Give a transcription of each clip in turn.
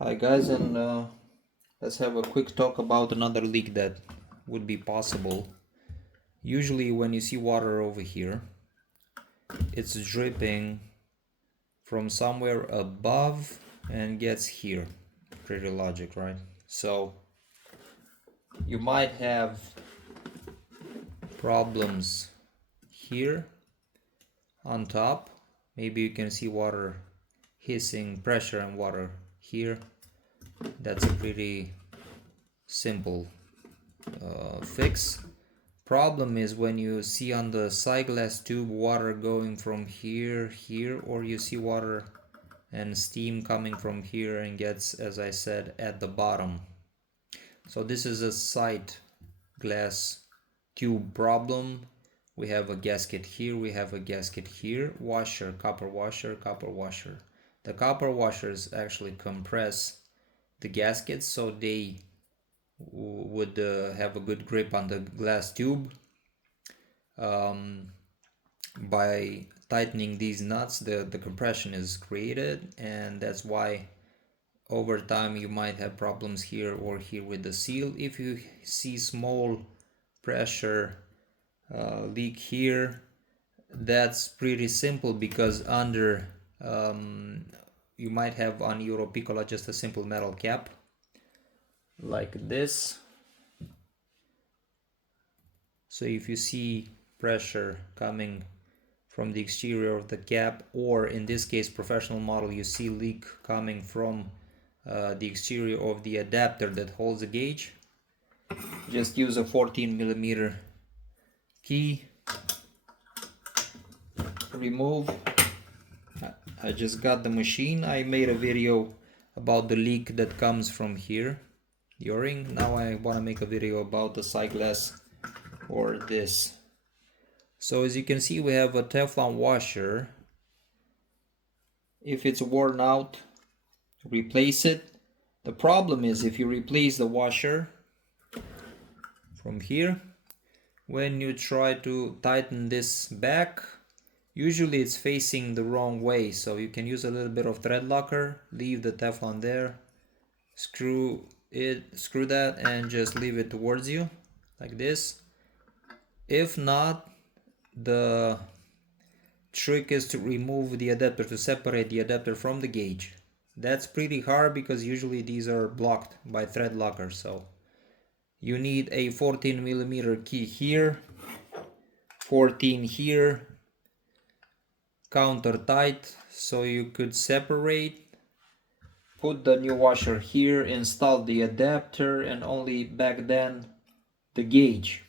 Hi guys, and let's have a quick talk about another leak that would be possible. Usually when you see water over here, it's dripping from somewhere above and gets here. Pretty logic, right? So you might have problems here on top. Maybe you can see water hissing, pressure and water here. That's a pretty simple fix. Problem is when you see on the side glass tube water going from here, or you see water and steam coming from here and gets, as I said, at the bottom. So this is a side glass tube problem. We have a gasket here, we have a gasket here, washer, copper washer, copper washer. The copper washers actually compress the gaskets so they would have a good grip on the glass tube. By tightening these nuts, the compression is created, and that's why over time you might have problems here or here with the seal. If you see small pressure leak here, that's pretty simple because under you might have on Europiccola just a simple metal cap like this. So if you see pressure coming from the exterior of the cap, or in this case professional model, you see leak coming from the exterior of the adapter that holds the gauge, just use a 14mm key, remove. I just got the machine. I made a video about the leak that comes from here, the O-ring. Now I want to make a video about the side glass or this. So as you can see, we have a Teflon washer. If it's worn out, replace it. The problem is if you replace the washer from here, when you try to tighten this back, usually it's facing the wrong way, so you can use a little bit of thread locker, leave the Teflon there, screw that and just leave it towards you like this. If not, the trick is to remove the adapter, to separate the adapter from the gauge. That's pretty hard because usually these are blocked by thread locker. So you need a 14mm key here, 14 here, counter tight, so you could separate, put the new washer here, install the adapter, and only back then the gauge.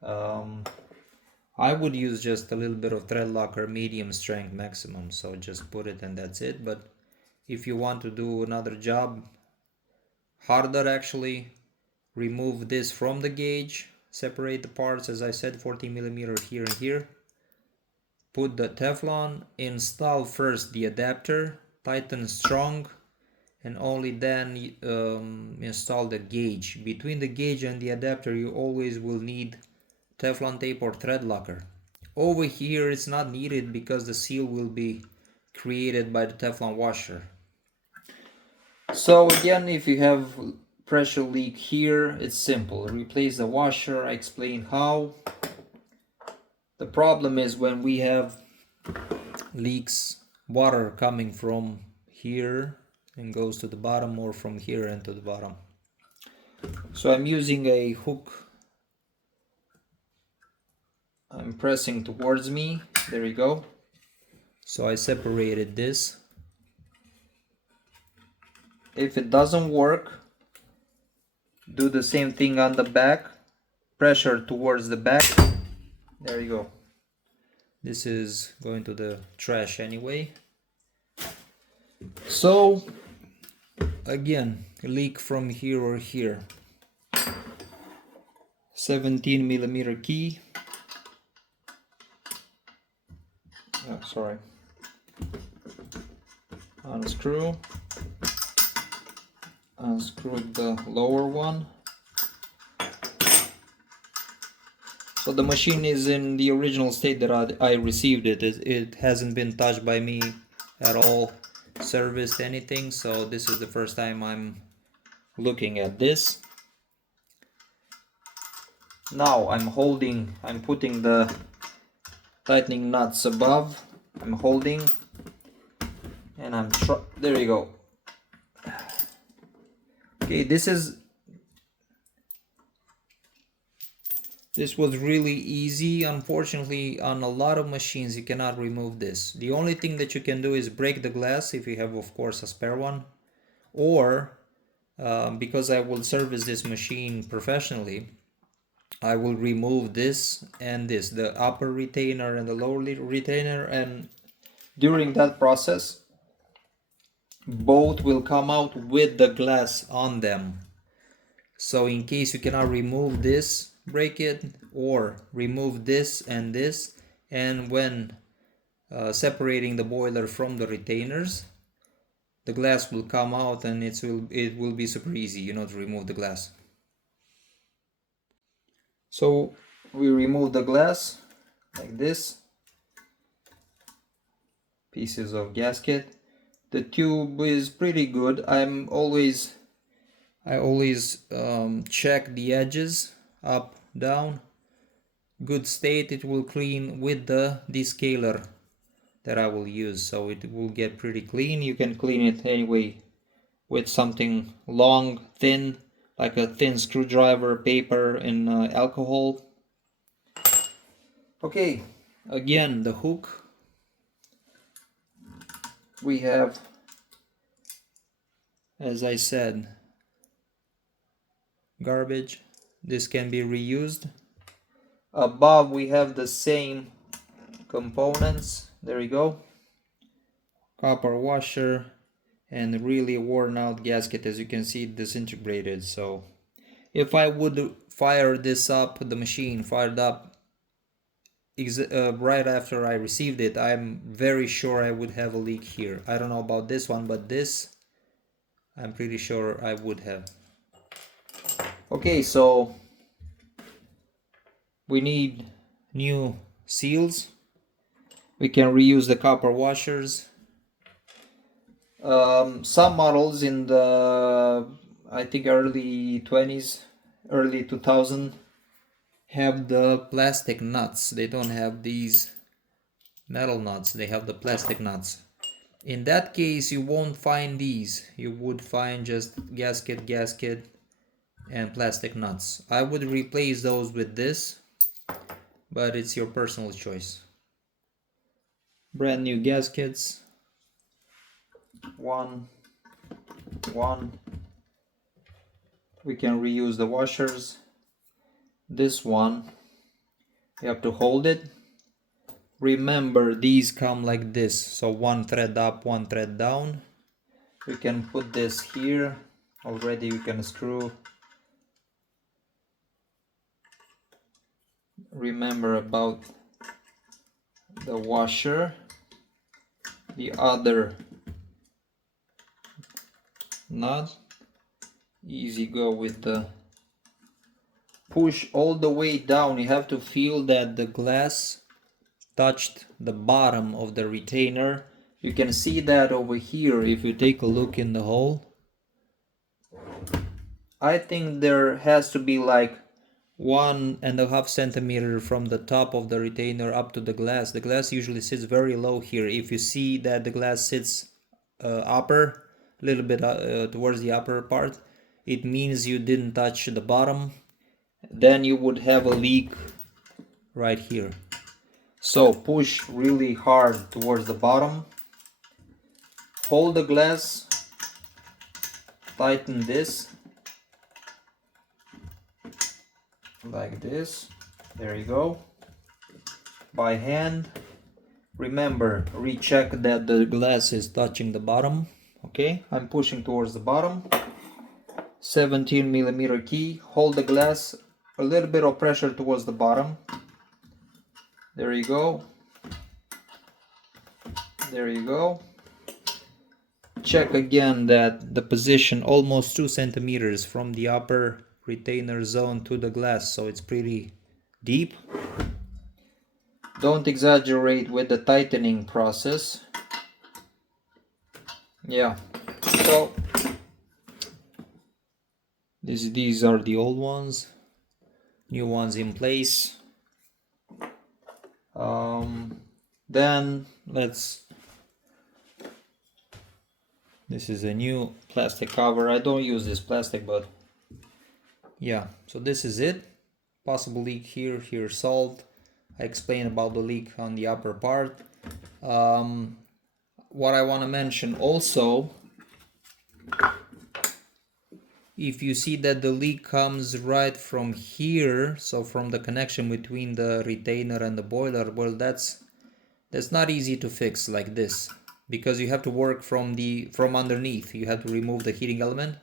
I would use just a little bit of thread locker, medium strength maximum, so just put it and that's it. But if you want to do another job, harder actually, remove this from the gauge, separate the parts, as I said, 14mm here and here, put the Teflon, install first the adapter, tighten strong, and only then install the gauge. Between the gauge and the adapter you always will need Teflon tape or thread locker. Over here it's not needed because the seal will be created by the Teflon washer. So again, if you have pressure leak here, it's simple. Replace the washer. I explained how. The problem is when we have leaks, water coming from here and goes to the bottom, or from here and to the bottom. So I'm using a hook. I'm pressing towards me. There we go. So I separated this. If it doesn't work, do the same thing on the back. Pressure towards the back. There you go. This is going to the trash anyway. So again, leak from here or here. 17mm key. Oh, sorry. Unscrew the lower one. So the machine is in the original state that I received it. It hasn't been touched by me at all. serviced anything, so this is the first time I'm looking at this. Now I'm putting the tightening nuts above. I'm holding and there you go. Okay, this was really easy. Unfortunately, on a lot of machines you cannot remove this. The only thing that you can do is break the glass if you have, of course, a spare one, or because I will service this machine professionally, I will remove this and this, the upper retainer and the lower retainer, and during that process both will come out with the glass on them. So in case you cannot remove this, break it, or remove this, and when separating the boiler from the retainers, the glass will come out, and it will be super easy, you know, to remove the glass. So we remove the glass like this, pieces of gasket. The tube is pretty good. I always check the edges, up, down, good state. It will clean with the descaler that I will use, so it will get pretty clean. You can clean it anyway with something long, thin, like a thin screwdriver, paper, and alcohol. Okay, again, the hook. We have, as I said, garbage. This can be reused. Above we have the same components. There you go. Copper washer and really worn out gasket. As you can see, disintegrated. So if I would fire this up, the machine fired up right after I received it, I'm very sure I would have a leak here. I don't know about this one, but this I'm pretty sure I would have. Okay, so we need new seals. We can reuse the copper washers. Some models in the, I think, early 20s, early 2000 have the plastic nuts. They don't have these metal nuts, they have the plastic nuts. In that case, you won't find these. You would find just gasket, and plastic nuts. I would replace those with this, but it's your personal choice. Brand new gaskets. One. We can reuse the washers. This one, you have to hold it. Remember, these come like this, so one thread up, one thread down. We can put this here. Already we can screw. Remember about the washer. The other nut. Easy go with the push all the way down. You have to feel that the glass touched the bottom of the retainer. You can see that over here if you take a look in the hole. I think there has to be like 1.5 centimeter from the top of the retainer up to the glass. The glass usually sits very low here. If you see that the glass sits upper, a little bit towards the upper part, it means you didn't touch the bottom. Then you would have a leak right here. So push really hard towards the bottom. Hold the glass. Tighten this. Like this. There you go. By hand. Remember, recheck that the glass is touching the bottom. Okay, I'm pushing towards the bottom. 17mm key. Hold the glass, a little bit of pressure towards the bottom. There you go. There you go. Check again that the position almost 2 centimeters from the upper retainer zone to the glass, so it's pretty deep. Don't exaggerate with the tightening process. Yeah, so these are the old ones, new ones in place. Then this is a new plastic cover. I don't use this plastic, but yeah, so this is it. Possible leak here solved. I explained about the leak on the upper part. What I want to mention also, if you see that the leak comes right from here, so from the connection between the retainer and the boiler, well, that's not easy to fix like this, because you have to work from underneath. You have to remove the heating element,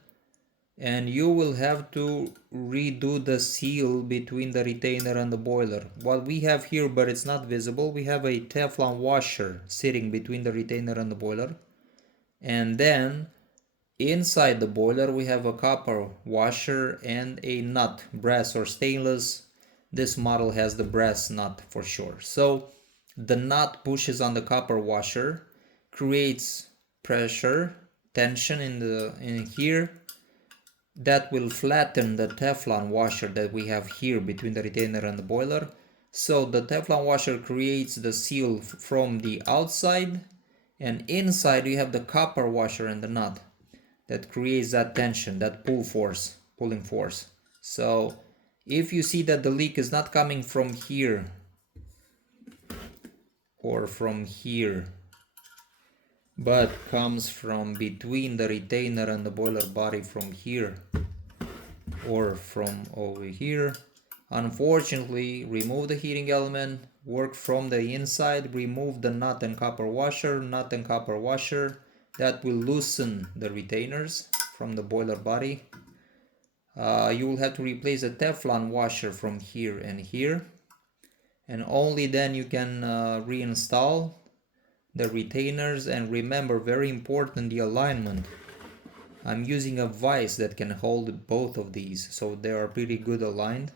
and you will have to redo the seal between the retainer and the boiler. What we have here, but it's not visible, we have a Teflon washer sitting between the retainer and the boiler, and then inside the boiler we have a copper washer and a nut, brass or stainless. This model has the brass nut for sure. So the nut pushes on the copper washer, creates pressure, tension in here, that will flatten the Teflon washer that we have here between the retainer and the boiler. So the Teflon washer creates the seal from the outside, and inside you have the copper washer and the nut that creates that tension, that pulling force. So if you see that the leak is not coming from here or from here, but comes from between the retainer and the boiler body, from here or from over here, unfortunately, remove the heating element, work from the inside, remove the nut and copper washer, that will loosen the retainers from the boiler body. You will have to replace the Teflon washer from here and here, and only then you can reinstall the retainers. And remember, very important, the alignment. I'm using a vise that can hold both of these, so they are pretty good aligned.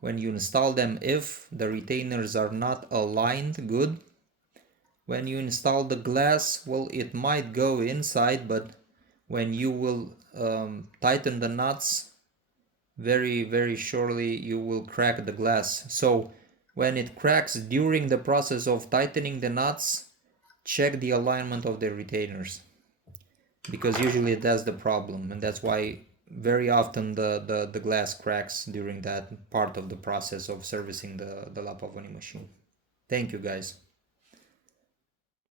When you install them, if the retainers are not aligned good, when you install the glass, well, it might go inside, but when you will tighten the nuts, very surely you will crack the glass. So when it cracks during the process of tightening the nuts, check the alignment of the retainers, because usually that's the problem, and that's why very often the glass cracks during that part of the process of servicing the La Pavoni machine. Thank you, guys.